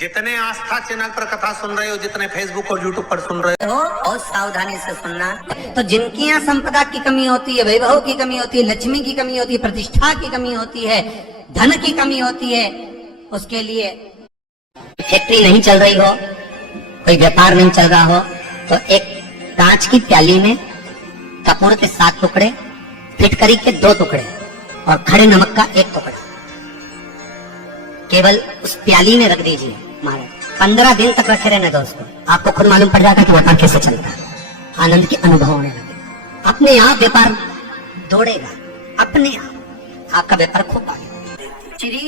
जितने आस्था चैनल पर कथा सुन रहे हो, जितने फेसबुक और यूट्यूब पर सुन रहे हो और सावधानी से सुनना। तो जिनकी यहाँ संपदा की कमी होती है, वैभव की कमी होती है, लक्ष्मी की कमी होती है, प्रतिष्ठा की कमी होती है, धन की कमी होती है, उसके लिए फैक्ट्री नहीं चल रही हो, कोई व्यापार नहीं चल रहा हो, तो एक कांच की प्याली में कपूर के 7 टुकड़े, फिटकरी के 2 टुकड़े और खड़े नमक का 1 टुकड़ा केवल उस प्याली में रख दीजिए महाराज। 15 दिन तक रखे रहने दो उसको, आपको खुद मालूम पड़ जाएगा कि व्यापार कैसे चलता है। आनंद के अनुभव होने लगेगा, अपने आप व्यापार दौड़ेगा, अपने आप आपका व्यापार खूब आएगा। श्री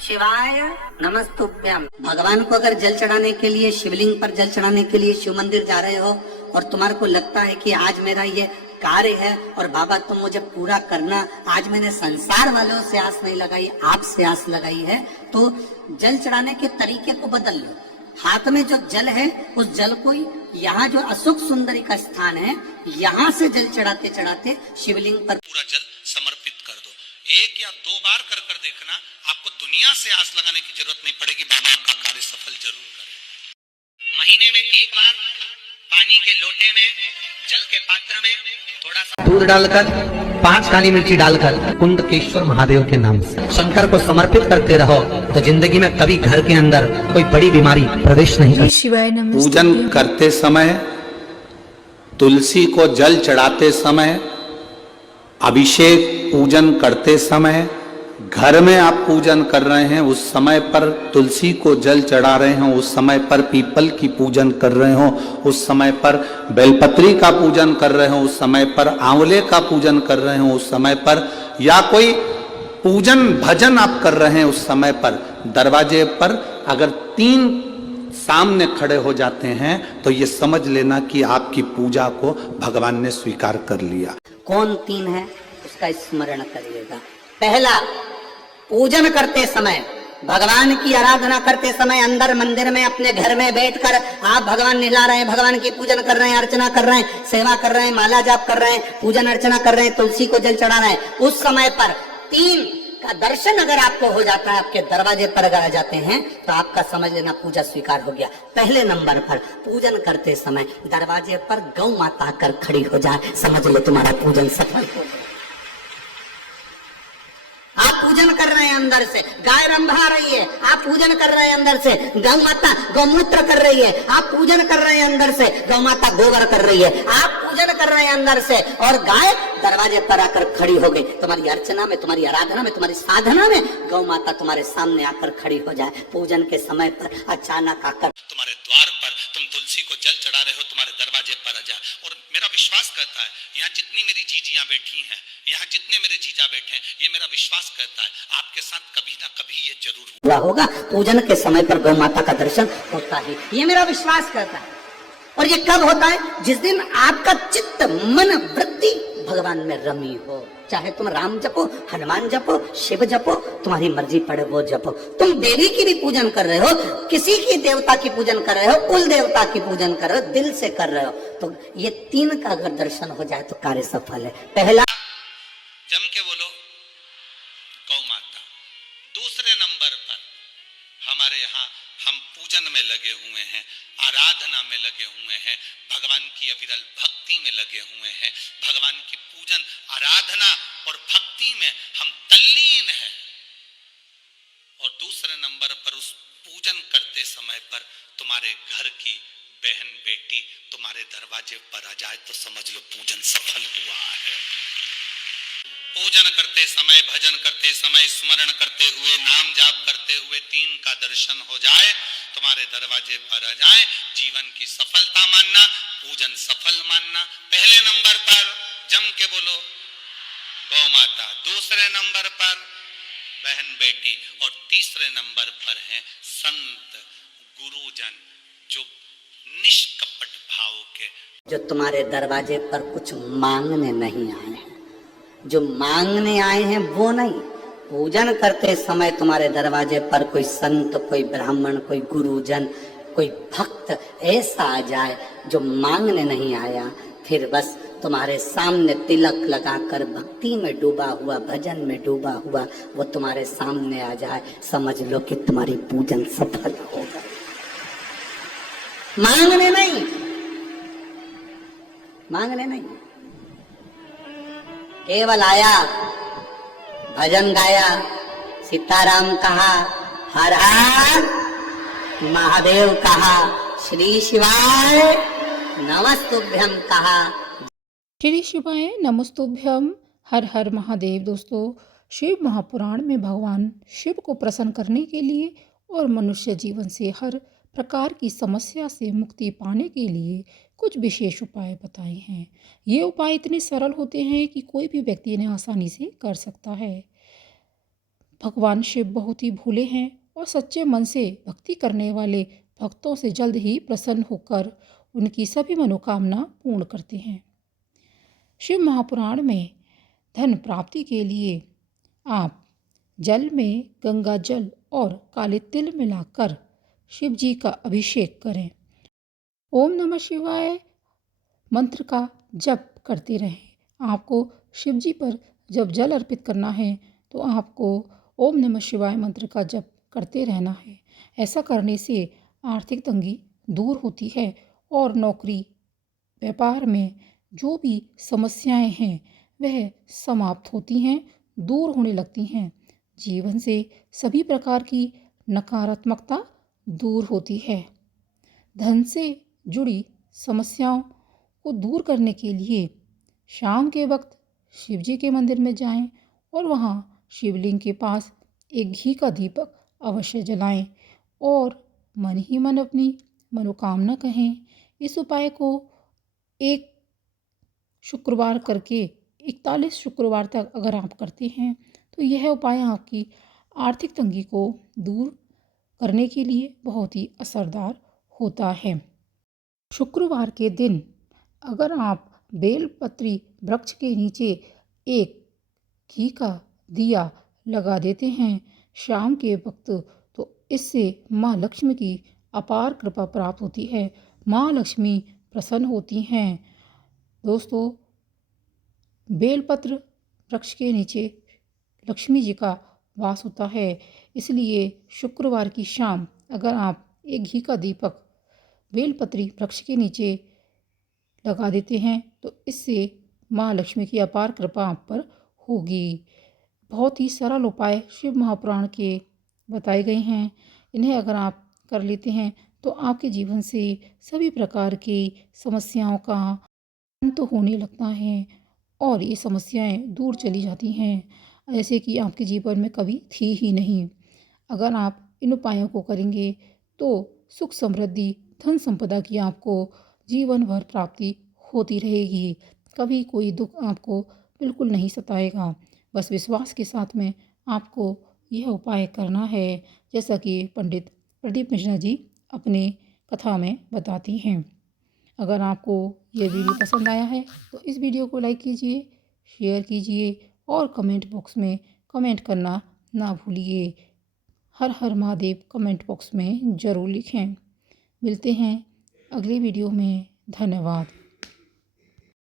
शिवाय नमस्तुभ्यम। भगवान को अगर जल चढ़ाने के लिए, शिवलिंग पर जल चढ़ाने के लिए शिव मंदिर जा रहे हो और तुम्हारे को लगता है कि आज मेरा ये कार्य है और बाबा तुम मुझे पूरा करना, आज मैंने संसार वालों से आस नहीं लगाई, आपसे आस लगाई है, तो जल चढ़ाने के तरीके को बदल लो। हाथ में जो जल है उस जल को, यहाँ जो अशोक सुंदरी का स्थान है, यहाँ से जल चढ़ाते चढ़ाते शिवलिंग पर पूरा जल समर्पित कर दो। 1 या 2 बार कर कर देखना, आपको दुनिया से आस लगाने की जरूरत नहीं पड़ेगी, बाबा आपका कार्य सफल जरूर करें। महीने में 1 बार पानी के लोटे में, जल के पात्र में थोड़ा सा दूध डालकर, 5 काली मिर्ची डालकर कुंडकेश्वर महादेव के नाम से शंकर को समर्पित करते रहो, तो जिंदगी में कभी घर के अंदर कोई बड़ी बीमारी प्रवेश नहीं करती। शिवाय नमः। पूजन करते समय, तुलसी को जल चढ़ाते समय, अभिषेक पूजन करते समय, घर में आप पूजन कर रहे हैं उस समय पर तुलसी को जल चढ़ा रहे हो, उस समय पर पीपल की पूजन कर रहे हो, उस समय पर बेलपत्री का पूजन कर रहे हो, उस समय पर आंवले का पूजन कर रहे हो, उस समय पर या कोई पूजन भजन आप कर रहे हैं उस समय पर, दरवाजे पर अगर 3 सामने खड़े हो जाते हैं तो ये समझ लेना कि आपकी पूजा को भगवान ने स्वीकार कर लिया। कौन 3 है उसका स्मरण करिएगा। पहला, पूजन करते समय, भगवान की आराधना करते समय अंदर मंदिर में अपने घर में बैठकर आप भगवान निला रहे हैं, भगवान की पूजन कर रहे हैं, अर्चना कर रहे हैं, सेवा कर रहे हैं, माला जाप कर रहे हैं, पूजन अर्चना कर रहे हैं, तुलसी को जल चढ़ा रहे हैं, उस समय पर 3 का दर्शन अगर आपको हो जाता है, आपके दरवाजे पर अगर आ जाते हैं, तो आपका समझ लेना पूजा स्वीकार हो गया। पहले नंबर पर पूजन करते समय दरवाजे पर गौ माता आकर खड़ी हो जाए, समझ लो तुम्हारा पूजन सफल हो गया। आप पूजन कर रहे हैं अंदर से, गाय रंभा रही है, आप पूजन कर रहे हैं अंदर से, गौ माता गौमूत्र कर रही है, आप पूजन कर रहे हैं अंदर से, गौ माता गोबर कर रही है, आप पूजन कर रहे हैं अंदर से, और गाय दरवाजे पर आकर खड़ी हो गई। तुम्हारी अर्चना में, तुम्हारी आराधना में, तुम्हारी साधना में गौ माता तुम्हारे सामने आकर खड़ी हो जाए। पूजन के समय पर अचानक आकर तुम्हारे द्वार पर, तुम तुलसी को जल चढ़ा रहे हो, तुम्हारे दरवाजे पर आ जाए। और मेरा विश्वास करता है, यहाँ जितनी मेरी जीजियां बैठी हैं, यहाँ जितने मेरे जीजा बैठे हैं, ये मेरा विश्वास करता है आपके साथ कभी ना कभी ये जरूर हुआ होगा। पूजन के समय पर गौ माता का दर्शन होता है, ये मेरा विश्वास करता है। और ये कब होता है? जिस दिन आपका चित्त, मन, वृत्ति भगवान में रमी हो। चाहे तुम राम जपो, हनुमान जपो, शिव जपो, तुम्हारी मर्जी पड़े वो जपो। तुम देवी की भी पूजन कर रहे हो, किसी की देवता की पूजन कर रहे हो, कुल देवता की पूजन कर रहे हो, दिल से कर रहे हो, तो ये 3 का अगर दर्शन हो जाए तो कार्य सफल है। पहला, जम के बोलो गौ माता। दूसरे नंबर पर हमारे यहाँ हम पूजन में लगे हुए हैं, आराधना में लगे हुए हैं, भगवान की अविरल भक्ति में लगे हुए हैं, भगवान की पूजन, आराधना और भक्ति में हम तल्लीन हैं। और दूसरे नंबर पर उस पूजन करते समय पर तुम्हारे घर की बहन बेटी तुम्हारे दरवाजे पर आ जाए तो समझ लो पूजन सफल हुआ है। पूजन करते समय, भजन करते समय, स्मरण करते हुए, नाम जाप करते हुए 3 का दर्शन हो जाए, तुम्हारे दरवाजे पर आ जाए, जीवन की सफलता मानना, पूजन सफल मानना। पहले नंबर पर जम के बोलो गौ माता, दूसरे नंबर पर बहन बेटी, और तीसरे नंबर पर हैं संत गुरुजन, जो निष्कपट भाव के, जो तुम्हारे दरवाजे पर कुछ मांगने नहीं आए हैं, जो मांगने आए हैं वो नहीं। पूजन करते समय तुम्हारे दरवाजे पर कोई संत, कोई ब्राह्मण, कोई गुरुजन, कोई भक्त ऐसा आ जाए जो मांगने नहीं आया, फिर बस तुम्हारे सामने तिलक लगाकर भक्ति में डूबा हुआ, भजन में डूबा हुआ वो तुम्हारे सामने आ जाए, समझ लो कि तुम्हारी पूजन सफल हो गई। मांगने नहीं, मांगने नहीं, केवल आया, भजन गाया, सीताराम कहा, हर हर महादेव कहा, श्री शिवाय नमस्तुभ्यम कहा। श्री शिवाय नमस्तुभ्यम, हर हर महादेव। दोस्तों, शिव महापुराण में भगवान शिव को प्रसन्न करने के लिए और मनुष्य जीवन से हर प्रकार की समस्या से मुक्ति पाने के लिए कुछ विशेष उपाय बताए हैं। ये उपाय इतने सरल होते हैं कि कोई भी व्यक्ति इन्हें आसानी से कर सकता है। भगवान शिव बहुत ही भोले हैं और सच्चे मन से भक्ति करने वाले भक्तों से जल्द ही प्रसन्न होकर उनकी सभी मनोकामना पूर्ण करते हैं। शिव महापुराण में धन प्राप्ति के लिए आप जल में गंगा जल और काले तिल मिलाकर शिव जी का अभिषेक करें। ओम नमः शिवाय मंत्र का जप करते रहें। आपको शिव जी पर जब जल अर्पित करना है तो आपको ओम नमः शिवाय मंत्र का जप करते रहना है। ऐसा करने से आर्थिक तंगी दूर होती है और नौकरी व्यापार में जो भी समस्याएं हैं वह समाप्त होती हैं, दूर होने लगती हैं। जीवन से सभी प्रकार की नकारात्मकता दूर होती है। धन से जुड़ी समस्याओं को दूर करने के लिए शाम के वक्त शिव जी के मंदिर में जाएं और वहाँ शिवलिंग के पास एक घी का दीपक अवश्य जलाएं और मन ही मन अपनी मनोकामना कहें। इस उपाय को एक शुक्रवार करके 41 शुक्रवार तक अगर आप करते हैं तो यह उपाय आपकी आर्थिक तंगी को दूर करने के लिए बहुत ही असरदार होता है। शुक्रवार के दिन अगर आप बेलपत्री वृक्ष के नीचे एक घी का दिया लगा देते हैं शाम के वक्त तो इससे माँ लक्ष्मी की अपार कृपा प्राप्त होती है। माँ लक्ष्मी प्रसन्न होती हैं। दोस्तों, बेलपत्र वृक्ष के नीचे लक्ष्मी जी का वास होता है, इसलिए शुक्रवार की शाम अगर आप एक घी का दीपक बेलपत्री वृक्ष के नीचे लगा देते हैं तो इससे माँ लक्ष्मी की अपार कृपा आप पर होगी। बहुत ही सरल उपाय शिव महापुराण के बताए गए हैं। इन्हें अगर आप कर लेते हैं तो आपके जीवन से सभी प्रकार की समस्याओं का अंत होने लगता है और ये समस्याएं दूर चली जाती हैं, जैसे कि आपके जीवन में कभी थी ही नहीं। अगर आप इन उपायों को करेंगे तो सुख समृद्धि धन संपदा की आपको जीवन भर प्राप्ति होती रहेगी। कभी कोई दुख आपको बिल्कुल नहीं सताएगा। बस विश्वास के साथ में आपको यह उपाय करना है, जैसा कि पंडित प्रदीप मिश्रा जी अपने कथा में बताती हैं। अगर आपको यह वीडियो पसंद आया है तो इस वीडियो को लाइक कीजिए, शेयर कीजिए और कमेंट बॉक्स में कमेंट करना ना भूलिए। हर हर महादेव कमेंट बॉक्स में ज़रूर लिखें। मिलते हैं अगले वीडियो में। धन्यवाद।